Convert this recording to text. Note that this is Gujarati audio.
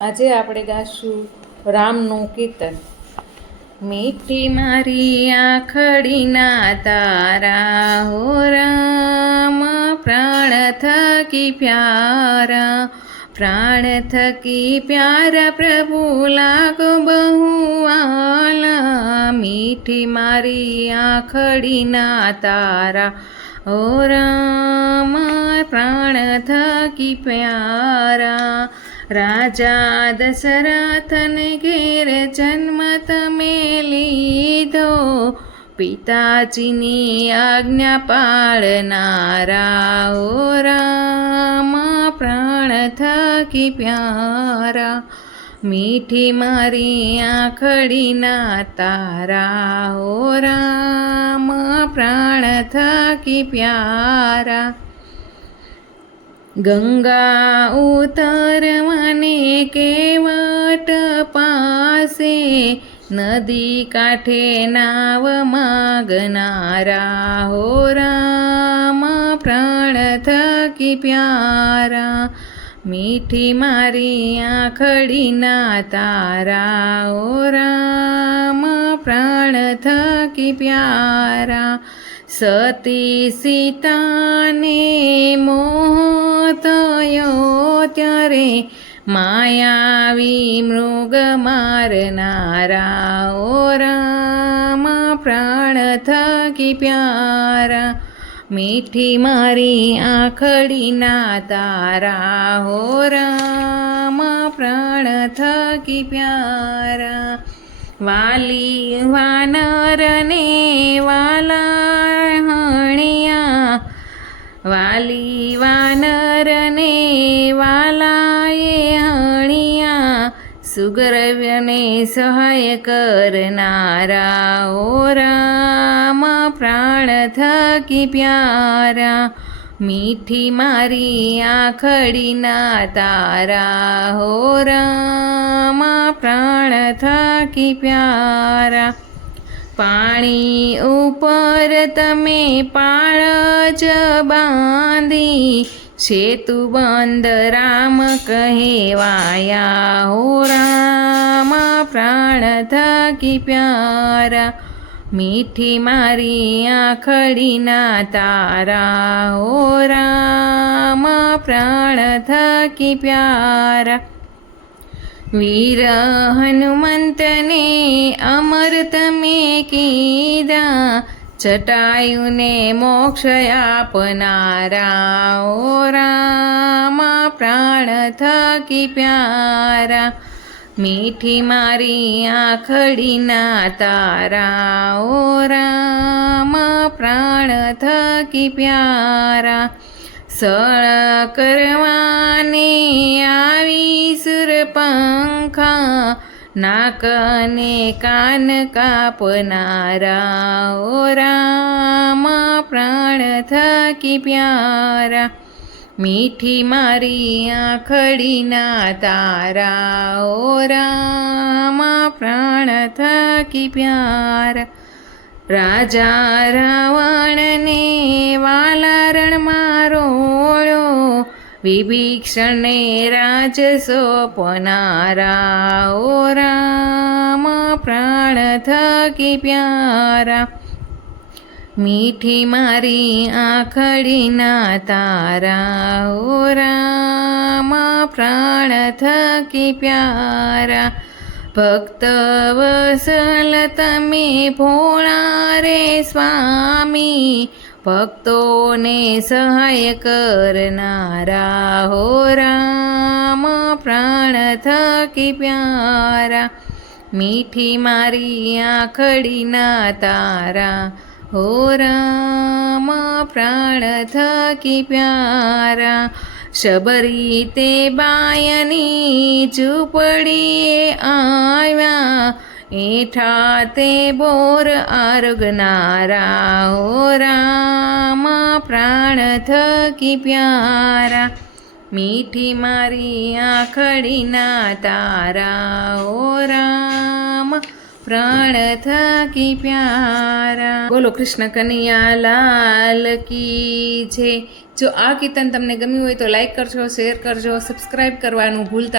આજે આપણે ગાશું રામનું કીર્તન. મીઠી મારી આંખડીના તારા હો રામ, પ્રાણ થકી પ્યારા, પ્રાણ થકી પ્યારા પ્રભુ લાગો બહુ આલા. મીઠી મારી આંખડીના તારા હો રામ, પ્રાણ થકી પ્યારા. રાજા દશરથને ઘેર જન્મ તમે લીધો, પિતાજીની આજ્ઞા પાળનારા હો રામ, પ્રાણ થકી પ્યારા. મીઠી મારી આંખડીના તારા હો રામ, પ્રાણ થકી પ્યારા. ગંગા ઉતરવાને કેવટ પાસે, નદી કાંઠે નાવ માગનારા હો રામ, પ્રાણ થકી પ્યારા. મીઠી મારી આંખડીના તારા હો રામ, પ્રાણ થકી પ્યારા. સતી સીતાને મોહ થયો ત્યારે, માયાવી મૃગ મારનારા હો રામ, પ્રાણ થકી પ્યારા. મીઠી મારી આંખડીના તારા હો રામ, પ્રાણ થકી પ્યારા. વાલી વાનરને વાલા હણિયા, વાલી વાનરને વાલાએ હણિયા, સુગ્રીવને સહાય કરનારા હો રામ, પ્રાણ થકી પ્યારા. મીઠી મારી આંખડીના તારા હો રામ, પ્રાણ થકી પ્યારા. પાણી ઉપર તમે પાળ જ બાંધી, સેતુ બંધ રામ કહેવાયા હો રામ, પ્રાણ થકી પ્યારા. મીઠી મારી આંખડીના તારા હો રામ, પ્રાણ થકી પ્યારા. વીર હનુમંતને અમર તમે કીધા, જટાયુને મોક્ષ આપનારા હો રામ, પ્રાણ થકી પ્યારા. મીઠી મારી આંખડીના તારા હો રામ, પ્રાણ થકી પ્યારા. સળ કરવાને આવી સુરપંખા, નાક અને કાન કાપનારા હો રામ, પ્રાણ થકી પ્યારા. મીઠી મારી આંખડીના તારા હો રામ, પ્રાણ થકી પ્યારા. રાજા રાવણને વાલા રણમાં રોળ્યો, વિભીષણને રાજ સોંપનારા હો રામ, પ્રાણ થકી પ્યારા. મીઠી મારી આંખડીના તારા હો રામ, પ્રાણ થકી પ્યારા. ભક્ત વત્સલ તમે ભોળા રે સ્વામી, ભક્તોને સહાય કરનારા હો રામ, પ્રાણ થકી પ્યારા. મીઠી મારી આંખડીના તારા હો રામ, પ્રાણ થકી પ્યારા. શબરી તે બાયની ઝૂંપડીએ આવ્યા, એઠા તે બોર આરોગનારા હો રામ, પ્રાણ થકી પ્યારા. મીઠી મારી આંખડીના તારા હો રામ, પ્રાણ થકી પ્યારા. બોલો કૃષ્ણ કનૈયા લાલ કી જય. જો આ કીર્તન તમને ગમ્યું હોય તો લાઈક કરજો, શેર કરજો, સબસ્ક્રાઈબ કરવાનું ભૂલતા